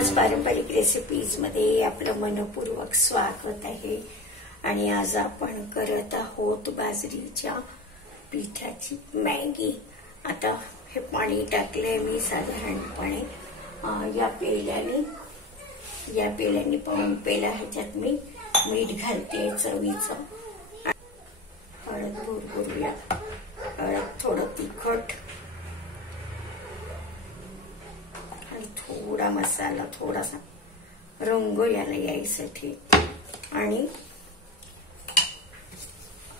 माझ पारंपरिक रेसिपीज मध्ये आपलं मनपूर्वक स्वागत आहे। आणि आज आपण करत आहोत बाजरीच्या पिठाची मॅगी। आता हे पाणी टाकले मी साधारणपणे या पेल्याने पाऊण पेला ह्याच्यात मी मीठ घालते चवीचं, हळद भरपूरूया, हळद थोडं तिखट आणि थोडा मसाला, थोडासा रंग याला यायसाठी। आणि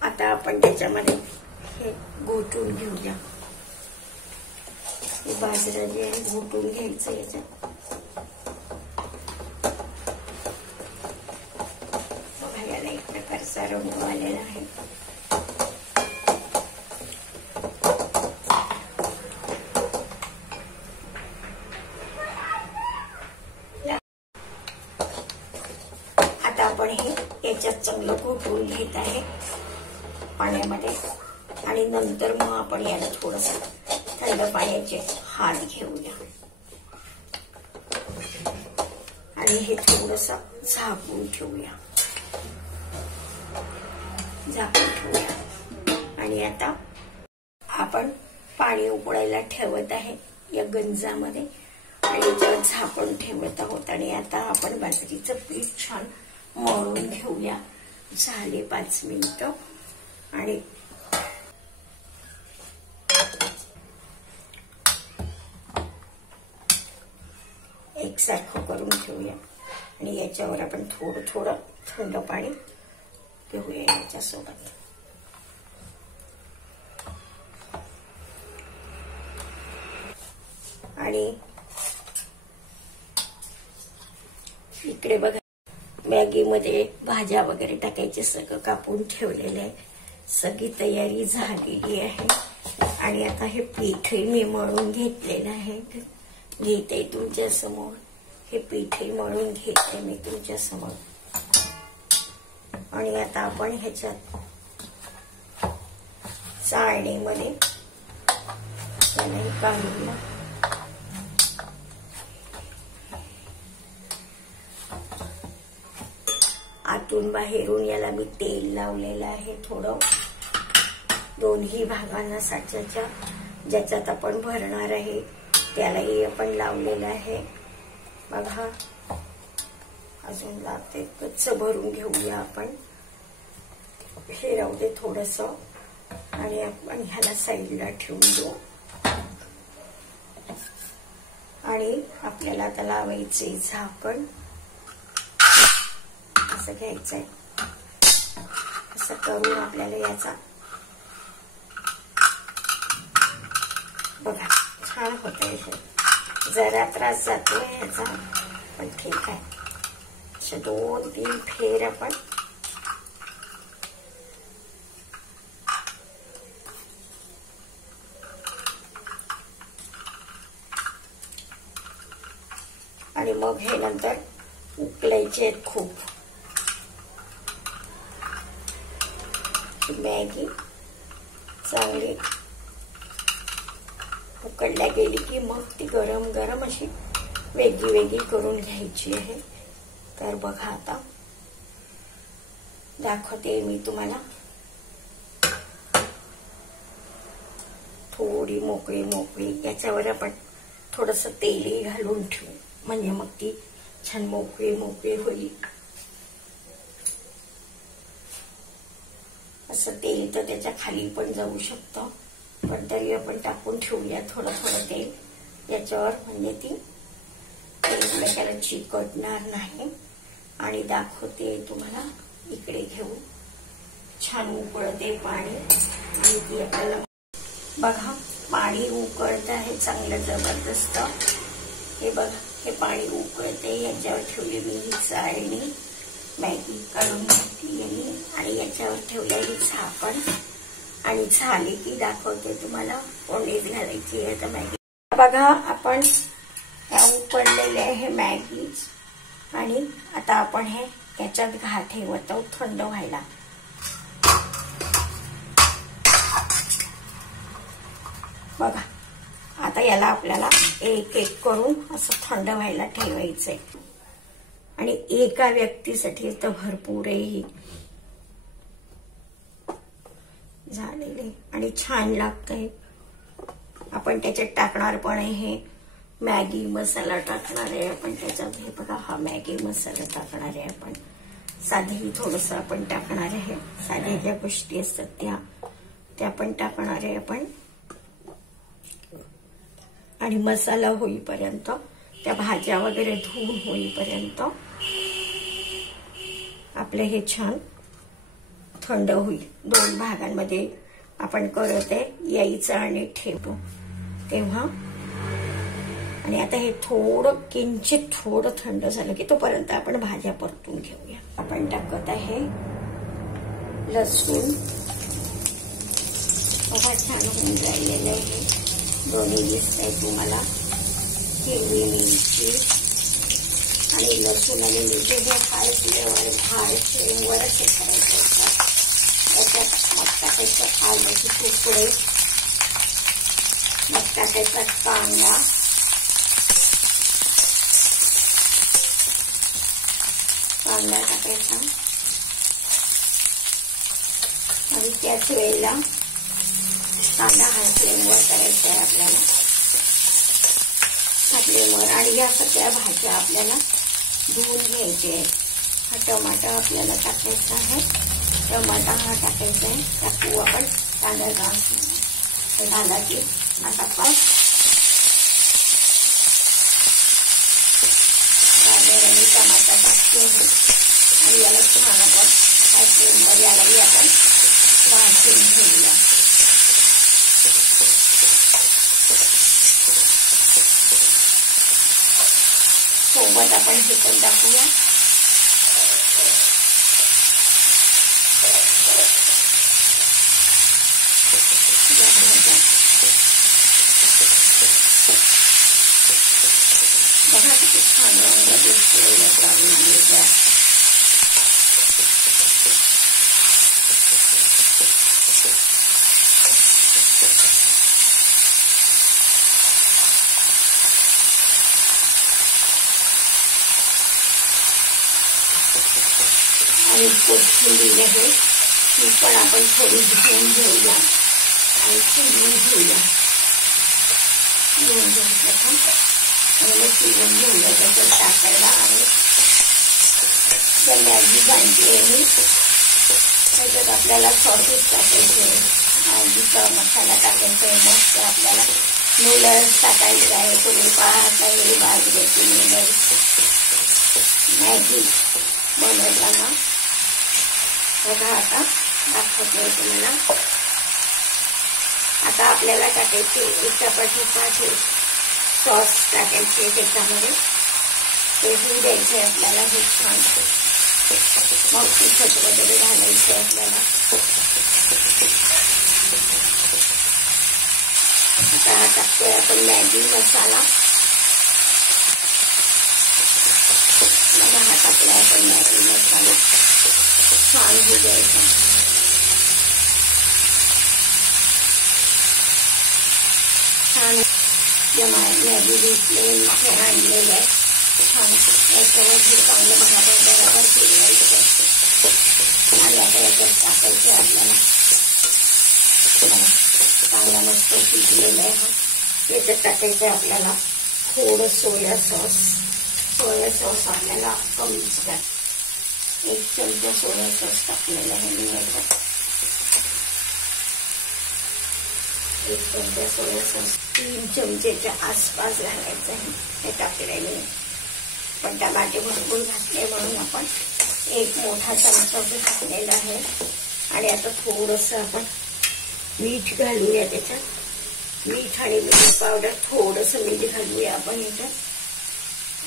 आता आपण त्याच्यामध्ये हे घोटून घेऊया, हे बाजरा जे आहे घोटून घ्यायचं याच्यात। बघा याला एक प्रकारचा रंग आलेला आहे। आता आपण हे याच्यात चांगलं घोटून घेत आहे पाण्यामध्ये, आणि नंतर मग आपण याला थोडंसं थंड पाण्याचे हात घेऊया आणि हे थोडंसं झाकून ठेवूया, आणि आता आपण पाणी उकळायला ठेवत आहे या गंजामध्ये आणि याच्यावर झाकून ठेवत आहोत। आणि आता आपण बाजरीचं पीठ छान मळून घेऊया। झाले 5 मिनिटं आणि एकसारखं करून घेऊया। आणि याच्यावर आपण थोडं थोडं थंड पाणी पिऊया याच्यासोबत। आणि इकडे बघा मॅगी मध्ये भाज्या वगैरे टाकायचे सगळं कापून ठेवलेलं आहे, सगळी तयारी झालेली आहे। आणि आता हे पीठही मी मळून घेतलेलं आहे, घेते तुमच्या समोर, हे पीठही मळून घेते मी तुमच्या समोर। आणि आता आपण ह्याच्यात चाळणीमध्ये त्यालाही काढूया। आतून बाहेरून याला मी तेल लावलेलं आहे थोडं, दोन्ही भागांना साच्याच्या, ज्याच्यात आपण भरणार आहे त्यालाही आपण लावलेलं आहे। बघा अजून लागते, कच्च भरून घेऊया आपण, हे राहू दे थोडस, आणि आपण ह्याला साईडला ठेवून देऊ। आणि आपल्याला आता लावायचे झाकण, असं घ्यायचंय, असं करून आपल्याला याचा बघा छान होतंय। जरा त्रास जातोय ह्याचा, पण ठीक आहे। असे 2-3 फेर आपण आणि मग हे नंतर उकळायचे खूप। मॅगी चांगली उकळल्या गेली की मग ती गरम गरम अशी वेगळी वेगळी करून घ्यायची आहे। तर बघा आता दाखवते मी तुम्हाला, थोडी मोकळी मोकळी, याच्यावर आपण थोडस तेलही घालून ठेवू, म्हणजे मग ती छान मोकळी मोकळी होईल। असं तेल तर त्याच्या खाली पण जाऊ शकतं, पण तरी आपण टाकून ठेवूया थोडं थोडं तेल याच्यावर, म्हणजे ती त्याला चिकटणार नाही। आणि दाखवते तुम्हाला, इकडे घेऊ, छान उकळते पाणी, आणि ती आपल्याला बघा पाणी उकळत आहे चांगलं जबरदस्त। हे बघा हे पाणी उकळते, याच्यावर ठेवली मी ही चाळणी, मॅगी काढून घेतली आणि याच्यावर ठेवलं ही झाकण। आणि झाली की दाखवते तुम्हाला, फोडणीत घालायची आहे आता मॅगी। बघा आपण उकळलेले आहे मॅगी, आणि आता आपण हे याच्यात ठेवत आहोत थंड व्हायला। बघा आता याला आपल्याला एक एक करून असं थंड व्हायला ठेवायचंय आणि एका व्यक्तीसाठी तर भरपूर आहे झालेले आणि छान लागतंय. आपण त्याच्यात टाकणार पण आहे मॅगी मसाला टाकणार आहे आपण त्याच्यात. हे बघा हा मॅगी मसाला टाकणार आहे आपण. साधी थोडस आपण टाकणार आहे. साध्या ज्या गोष्टी असतात त्या पण टाकणार आहे आपण. आणि मसाला होईपर्यंत त्या भाज्या वगैरे धुवून होईपर्यंत आपले हे छान थंड होईल. 2 भागांमध्ये आपण करत आहे यायचं आणि ठेवतो तेव्हा. आणि आता हे थोडं किंचित थोडं थंड झालं की तोपर्यंत आपण भाज्या परतून घेऊया. आपण टाकत आहे लसूण. बघा छान होऊन राहिलेलं आहे. दोन्ही दिसत आहे तुम्हाला. हिरवी मिरची आणि लसूण आणि मिरची हे हाय फ्लेवर फ्लेवर असे करायचे असतात. त्याच्यात मग टाकायचं आल्याचे तुकडे, मग टाकायचा कांदा, टाकायचा आणि त्याच वेळेला कांदा हाय फ्लेमवर करायचा आहे आपल्याला. हाय फ्लेमवर आणि या सगळ्या भाज्या आपल्याला धुवून घ्यायचे आहेत. हा टमाटा आपल्याला टाकायचा आहे. टमाटा हा टाकायचा आहे. टाकू आपण कांदा झाला की आता गाजर आणि टमाटा टाकतो आणि याला छान आपण हाय फ्लेमवर यालाही आपण भाजून घेऊया. सोबत आपण हे पण टाकूया बघा किती छान रंग दिसतोय याचा वेगवेगळा. आणि कोथिंबीर आहे ती पण आपण थोडी धुवून घेऊया आणि शिजवून घेऊया. धुवून घेऊन आणि शिजवून घेऊया त्याच्यात टाकायला. आणि त्या मॅगी बांधली आहे मी. त्याच्यात आपल्याला सॉसेस टाकायचे, मॅगीचा मसाला टाकायचा आहे. मग ते आपल्याला नूडल्स टाकायचे आहे. तुम्ही पाहता वेळी बाजरीची नूडल्स मॅगी बनवताना बघा. आता दाखवते तुम्हाला. आता आपल्याला टाकायचे एका पाठीपाठी सॉस टाकायचे त्याच्यामध्ये. ते होऊ द्यायचे आपल्याला हे छान. मग तिखट वगैरे घालायचे आपल्याला. आता हा टाकतोय आपण मॅगी मसाला. बघा हा टाकला आपण मॅगी मसाला. छान होऊ द्यायचा. छान मॅगी घेतले आणलेलं आहे छान. याच्यावर हे चांगलं बघावर फिरवायचं आणि आता याच्यात टाकायचं आपल्याला. चांगला मस्त शिजलेलं आहे हा. याच्यात टाकायचं आहे आपल्याला थोडं सोया सॉस. सोया सॉस आपल्याला कमीच द्या. 1 चमचा सोया सॉस टाकलेला आहे मी याच्यात. 1 चमचा सोया सॉस 3 चमचेच्या आसपास घालायचं आहे. हे टाकलेले पण टमाटे भरपूर घातले म्हणून आपण 1 मोठा चमचा घातलेला आहे. आणि आता थोडंसं आपण मीठ घालूया त्याच्यात. मीठ आणि मिरची पावडर थोडंसं मीठ घालूया आपण याच्यात.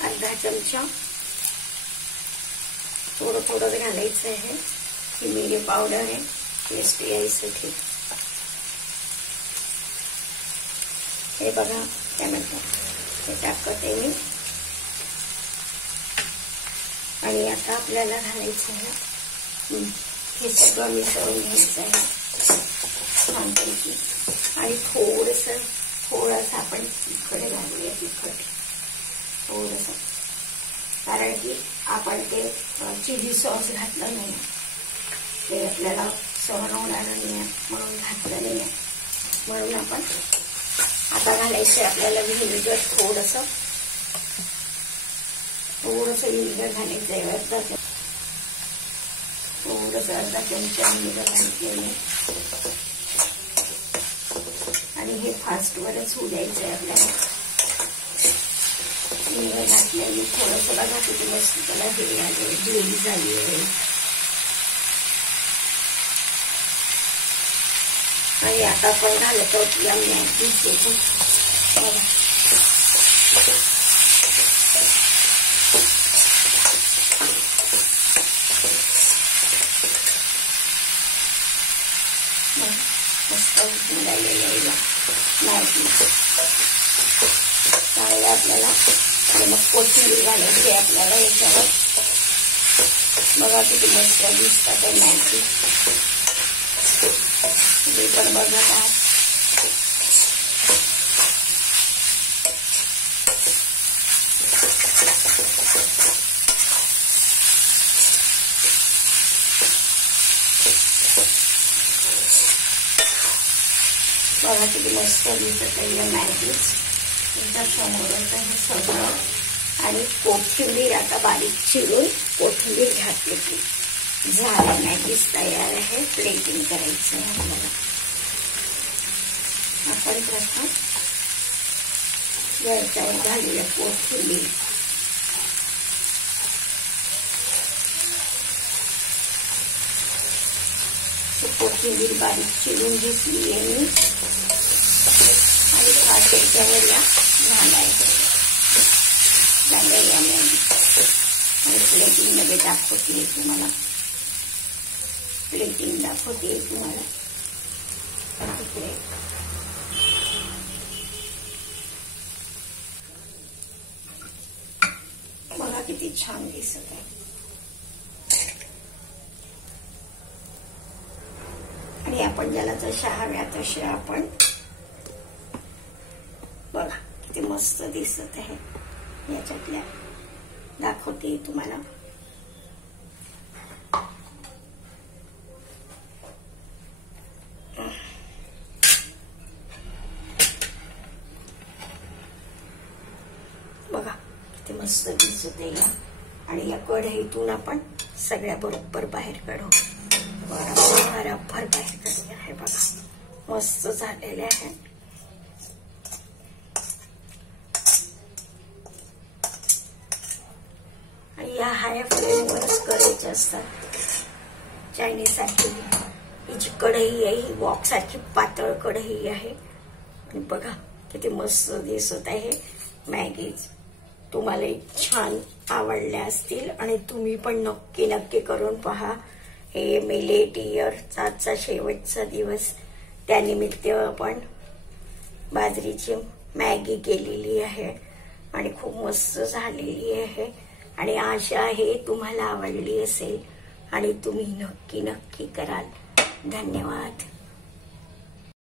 अर्धा चमचा थोडं घालायचं आहे. ही मिरी पावडर आहे टेस्ट यायसाठी. हे बघा त्यानंतर हे टाकते मी. आणि आता आपल्याला घालायचं आहे हे सगळं मिसळून घ्यायचं आहे छानपैकी. आणि थोडंसं थोडंसं आपण तिखट घालूया, तिखट थोडंसं, कारण की आपण ते चिली सॉस घातलं नाही, ते आपल्याला सहन होणार नाही म्हणून घातलं नाही. म्हणून आपण आता घालायचं आपल्याला व्हिनेगर, थोडंसं व्हिनेगर घालायचं आहे. थोडंसं अर्धा चमचा व्हिनेगर घातलेलं आणि हे फास्टवरच होऊ द्यायचं आहे आपल्याला. व्हिनेगर घातल्याने थोडंसं बघा किती मस्त त्याला हे आले, ग्रेव्ही झाली आहे. आणि आता आपण घालत आहोत या मॅगीच देतो. मस्त मिळालेलं आहे मॅगी. त्यावेळेला आपल्याला आणि मग कोथिंबीर घालायची आहे आपल्याला याच्यावर. बघा किती मस्त दिसतात आहे मॅगी. तुम्ही पण बघत आहात. बघा किती मस्त दिसत आहे मॅगीच. तुमच्या समोरच आहे सगळं. आणि कोथिंबीर आता बारीक चिरून कोथिंबीर घातली की झालं, मॅगीच तयार आहे. प्लेटिंग करायचं आहे आपल्याला. आपण प्रथम याच्यावर घालूया कोथिंबीर. कोथिंबीर बारीक चिरून घेतली आहे मी आणि त्याच्यावरला घालायचं या मॅगी. आणि प्लेटिंग मध्ये दाखवते तुम्हाला, प्लेटिंग दाखवते तुम्हाला. बघा किती छान दिसत आहे. आणि आपण ज्याला जशा हव्या तशा आपण बघा किती मस्त दिसत आहे. याच्यातल्या दाखवते तुम्हाला. बघा किती मस्त दिसत आहे. आणि या कढईतून आपण सगळ्या बरोबर बाहेर काढू. बरोबर बाहेर काढूया. हे बघा मस्त झालेले आहे. आणि या हाय फ्लेमवरच करायचे असतात चायनीज साठी. ही जी कढई आहे ही वॉक सारखी पातळ कढई आहे. आणि बघा किती मस्त दिसत आहे मॅगीज. तुम्हाला छान आवडल्या असतील आणि तुम्ही पण नक्की नक्की करून पहा. हे मिलेट इयरचा आजचा शेवटचा दिवस, त्यानिमित्त आपण बाजरीची मॅगी केलेली आहे आणि खूप मस्त झालेली आहे. आणि आशा आहे तुम्हाला आवडली असेल आणि तुम्ही नक्की नक्की कराल. धन्यवाद.